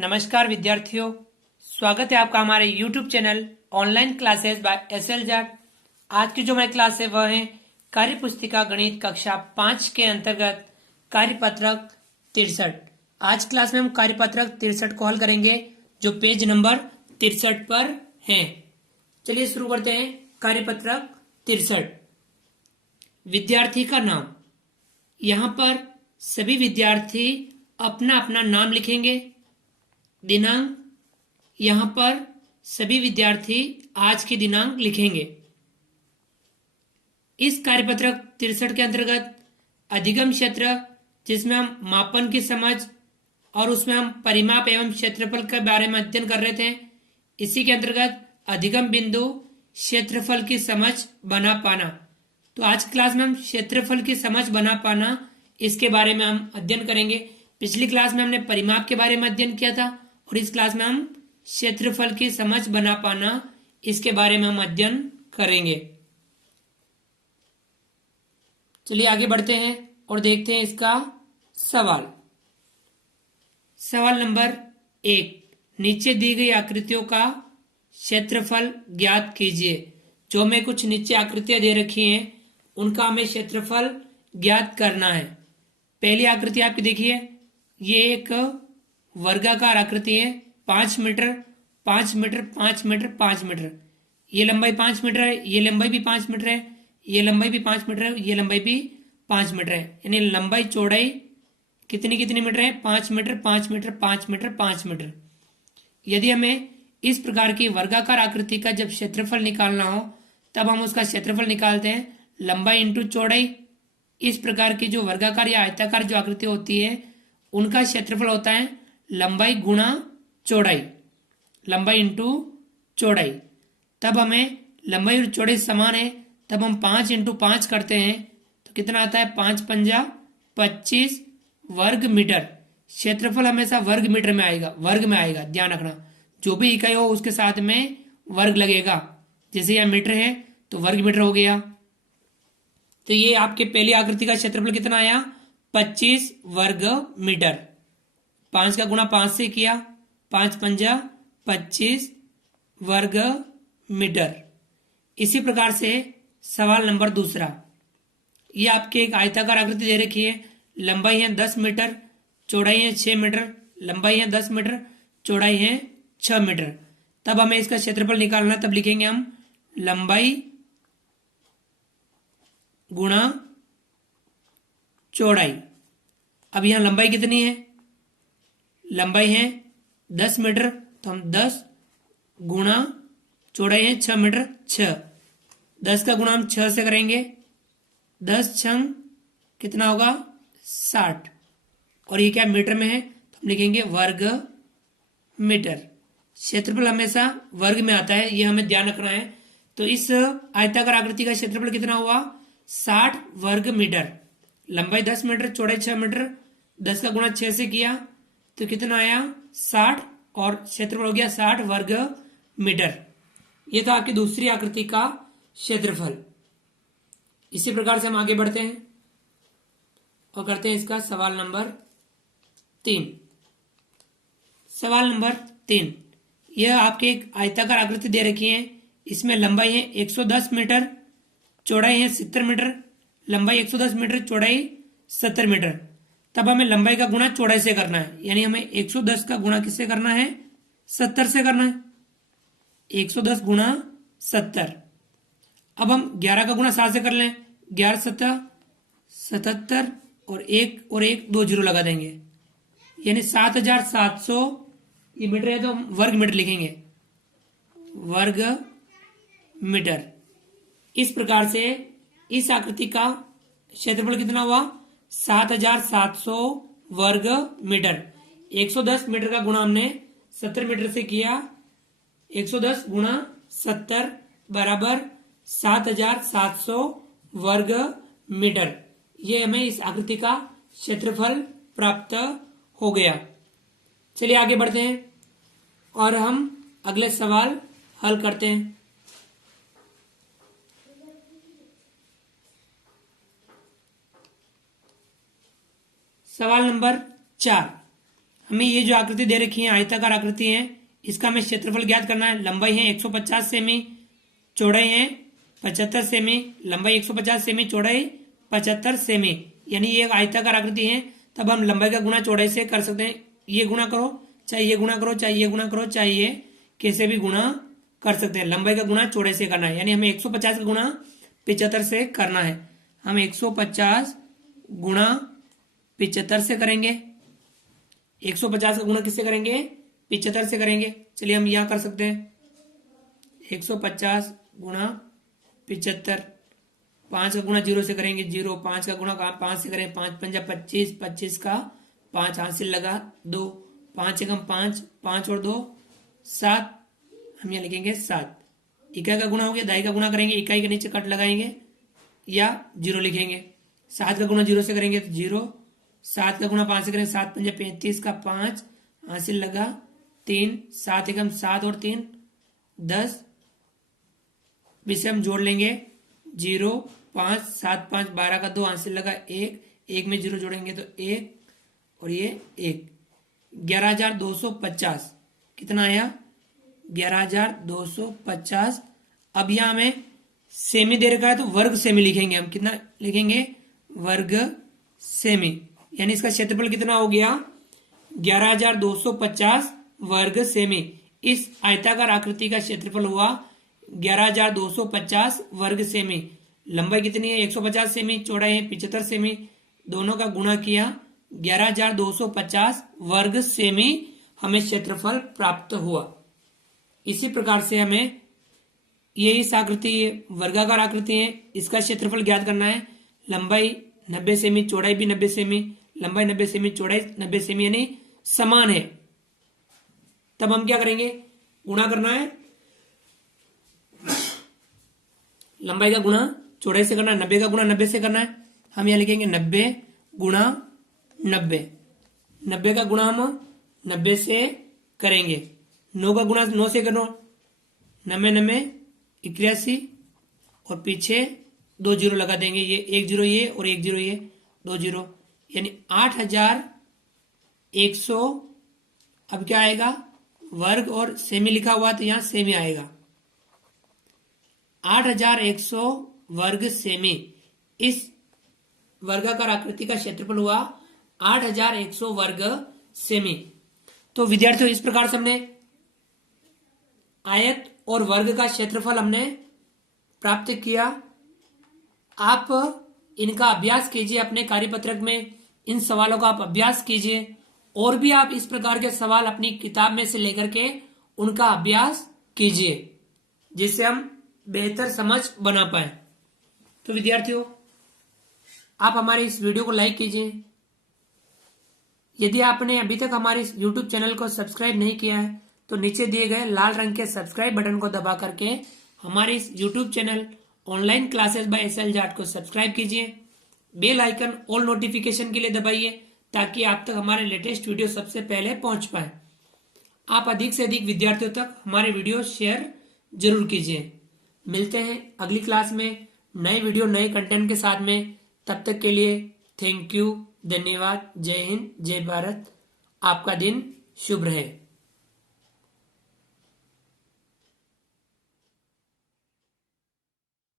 नमस्कार विद्यार्थियों, स्वागत है आपका हमारे YouTube channel online classes by SL Jat. आज की जो हमारी क्लास है वह है कार्य पुस्तिका गणित कक्षा 5 के अंतर्गत कार्यपत्रक 63। आज क्लास में हम कार्यपत्रक 63 को हल करेंगे जो पेज नंबर 63 पर है। चलिए शुरू करते हैं। कार्यपत्रक 63, विद्यार्थी का नाम। यहाँ पर सभी विद्यार्थी अपना अपना नाम लिखेंगे। दिनांक, यहाँ पर सभी विद्यार्थी आज की दिनांक लिखेंगे। इस कार्यपत्रक 63 के अंतर्गत अधिगम क्षेत्र, जिसमें हम मापन की समझ और उसमें हम परिमाप एवं क्षेत्रफल के बारे में अध्ययन कर रहे थे, इसी के अंतर्गत अधिगम बिंदु क्षेत्रफल की समझ बना पाना। तो आज क्लास में हम क्षेत्रफल की समझ बना पाना इसके बारे में हम अध्ययन करेंगे। पिछली क्लास में हमने परिमाप के बारे में अध्ययन किया था और इस क्लास में हम क्षेत्रफल की समझ बना पाना इसके बारे में हम अध्ययन करेंगे। चलिए आगे बढ़ते हैं और देखते हैं इसका सवाल। सवाल नंबर 1, नीचे दी गई आकृतियों का क्षेत्रफल ज्ञात कीजिए। जो हमें कुछ नीचे आकृतियां दे रखी हैं उनका हमें क्षेत्रफल ज्ञात करना है। पहली आकृति आपकी देखिए, ये एक वर्गाकार आकृति है। 5 मीटर 5 मीटर 5 मीटर 5 मीटर, ये लंबाई 5 मीटर है, ये लंबाई भी 5 मीटर है, ये लंबाई भी 5 मीटर है, ये लंबाई भी 5 मीटर है। यानी लंबाई चौड़ाई कितनी कितनी मीटर है? 5 मीटर 5 मीटर 5 मीटर 5 मीटर। यदि हमें इस प्रकार की वर्गाकार आकृति का जब क्षेत्रफल निकालना हो तब हम उसका क्षेत्रफल निकालते हैं लंबाई इंटू चौड़ाई। इस प्रकार की जो वर्गाकार या आयताकार जो आकृति होती है उनका क्षेत्रफल होता है लंबाई गुणा चौड़ाई, लंबाई इंटू चौड़ाई। तब हमें लंबाई और चौड़ाई समान है, तब हम 5 इंटू 5 करते हैं तो कितना आता है? 5 पंजा 25 वर्ग मीटर। क्षेत्रफल हमेशा वर्ग मीटर में आएगा, वर्ग में आएगा, ध्यान रखना। जो भी इकाई हो उसके साथ में वर्ग लगेगा। जैसे यह मीटर है तो वर्ग मीटर हो गया। तो ये आपके पहली आकृति का क्षेत्रफल कितना आया? 25 वर्ग मीटर। 5 का गुणा 5 से किया, 5 पंजा 25 वर्ग मीटर। इसी प्रकार से सवाल नंबर दूसरा, ये आपके एक आयताकार आकृति दे रखी है। लंबाई है 10 मीटर, चौड़ाई है 6 मीटर, लंबाई है 10 मीटर, चौड़ाई है 6 मीटर। तब हमें इसका क्षेत्रफल निकालना, तब लिखेंगे हम लंबाई गुणा चौड़ाई। अब यहां लंबाई कितनी है? लंबाई है 10 मीटर, तो हम 10 गुणा चौड़ाई है 6 मीटर, 6। 10 का गुणा हम 6 से करेंगे, 10 छंग कितना होगा? 60। और ये क्या मीटर में है तो हम लिखेंगे वर्ग मीटर। क्षेत्रफल हमेशा वर्ग में आता है, ये हमें ध्यान रखना है। तो इस आयताकार आकृति का क्षेत्रफल कितना हुआ? 60 वर्ग मीटर। लंबाई 10 मीटर, चौड़ाई 6 मीटर, 10 का गुणा 6 से किया तो कितना आया? 60, और क्षेत्रफल हो गया 60 वर्ग मीटर। ये तो आपकी दूसरी आकृति का क्षेत्रफल। इसी प्रकार से हम आगे बढ़ते हैं और करते हैं इसका सवाल नंबर 3। सवाल नंबर 3, यह आपके एक आयताकार आकृति दे रखी है। इसमें लंबाई है 110 मीटर, चौड़ाई है 70 मीटर, लंबाई 110 मीटर, चौड़ाई 70 मीटर। तब हमें लंबाई का गुणा चौड़ाई से करना है, यानी हमें 110 का गुणा किससे करना है? 70 से करना है। 110 गुणा 70। अब हम 11 का गुणा 7 से कर लें, 11 7 77, और एक 2 जीरो लगा देंगे, यानी 7700। ये मीटर है तो हम वर्ग मीटर लिखेंगे, वर्ग मीटर। इस प्रकार से इस आकृति का क्षेत्रफल कितना हुआ? 7700 वर्ग मीटर। 110 मीटर का गुणा हमने 70 मीटर से किया, 110 गुणा 70 बराबर 7700 वर्ग मीटर। ये हमें इस आकृति का क्षेत्रफल प्राप्त हो गया। चलिए आगे बढ़ते हैं और हम अगले सवाल हल करते हैं। सवाल नंबर 4, हमें ये जो आकृति दे रखी है आयताकार आकृति है, इसका हमें क्षेत्रफल ज्ञात करना है। लंबाई है 150 सेमी, चौड़ाई है 75 सेमी, लंबाई 150 सेमी, चौड़ाई 75 सेमी, यानी ये एक आयताकार आकृति है। तब हम लंबाई का गुणा चौड़ाई से कर सकते हैं। ये गुणा करो, चाहे ये गुणा करो, चाहे ये गुणा करो, चाहे ये कैसे भी गुणा कर सकते हैं। लंबाई का गुणा चौड़ाई से करना है, यानी हमें 150 का गुणा 75 से करना है। हम 150 गुणा 75 से करेंगे। 150 का गुणा किससे करेंगे? 75 से करेंगे। चलिए हम यहां कर सकते हैं 150 गुणा 75। 5 का गुणा 0 से करेंगे 0, 5 का गुणा 5 से करें 5 पंजा 25, 25 का 5 हासिल लगा 2, 5 एकम 5, 5 और 2 7, हम यहाँ लिखेंगे 7। इकाई का गुणा हो गया, दाई का गुणा करेंगे, इकाई के नीचे कट लगाएंगे या 0 लिखेंगे। 7 का गुणा 0 से करेंगे तो 0, 7 का गुणा 5 से करेंगे 7 पंजा 35 का 5 हासिल लगा 3, 7 एकम 7 और 3 10, इसे हम जोड़ लेंगे 0, 5, 7, 5, 12 का 2 हासिल लगा 1, 1 में 0 जोड़ेंगे तो 1 और ये 1। 11,250 कितना आया? 11,250। अब यहां हमें सेमी दे रखा है तो वर्ग सेमी लिखेंगे हम। कितना लिखेंगे? वर्ग सेमी, यानी इसका क्षेत्रफल कितना हो गया? 11,250 वर्ग सेमी। इस आयताकार आकृति का क्षेत्रफल हुआ 11,250 वर्ग सेमी। लंबाई कितनी है? 150 सेमी, चौड़ाई है 75 सेमी, दोनों का गुणा किया 11,250 वर्ग सेमी हमें क्षेत्रफल प्राप्त हुआ। इसी प्रकार से हमें ये इस आकृति वर्गाकार आकृति है, इसका क्षेत्रफल ज्ञात करना है। लंबाई 90 सेमी, चौड़ाई भी 90 सेमी, लंबाई 90 सेमी, चौड़ाई 90 सेमी, यानी समान है। तब हम क्या करेंगे? गुणा करना है, लंबाई का गुणा चौड़ाई से करना है, 90 का गुणा 90 से करना है। हम यहां लिखेंगे 90 गुणा 90। 90 का गुणा हम 90 से करेंगे। 9 का गुणा 9 से करो, 90 81 और पीछे 2 जीरो लगा देंगे। ये 1 जीरो ये और 1 जीरो ये, 2 जीरो, यानी 8,100। अब क्या आएगा? वर्ग और सेमी लिखा हुआ तो यहां सेमी आएगा। 8,100 वर्ग सेमी। इस वर्गाकार आकृति का क्षेत्रफल हुआ 8,100 वर्ग सेमी। तो विद्यार्थियों, इस प्रकार से हमने आयत और वर्ग का क्षेत्रफल हमने प्राप्त किया। आप इनका अभ्यास कीजिए अपने कार्यपत्रक में, इन सवालों का आप अभ्यास कीजिए और भी आप इस प्रकार के सवाल अपनी किताब में से लेकर के उनका अभ्यास कीजिए, जिससे हम बेहतर समझ बना पाए। तो विद्यार्थियों, आप हमारे इस वीडियो को लाइक कीजिए। यदि आपने अभी तक हमारे इस YouTube चैनल को सब्सक्राइब नहीं किया है तो नीचे दिए गए लाल रंग के सब्सक्राइब बटन को दबा करके हमारे इस YouTube channel online classes bye SL Jat को सब्सक्राइब कीजिए। बेल आइकन ऑल नोटिफिकेशन के लिए दबाइए ताकि आप तक हमारे लेटेस्ट वीडियो सबसे पहले पहुंच पाए। आप अधिक से अधिक विद्यार्थियों तक हमारे वीडियो शेयर जरूर कीजिए। मिलते हैं अगली क्लास में नए वीडियो नए कंटेंट के साथ में। तब तक के लिए थैंक यू, धन्यवाद, जय हिंद, जय भारत। आपका दिन शुभ रहे।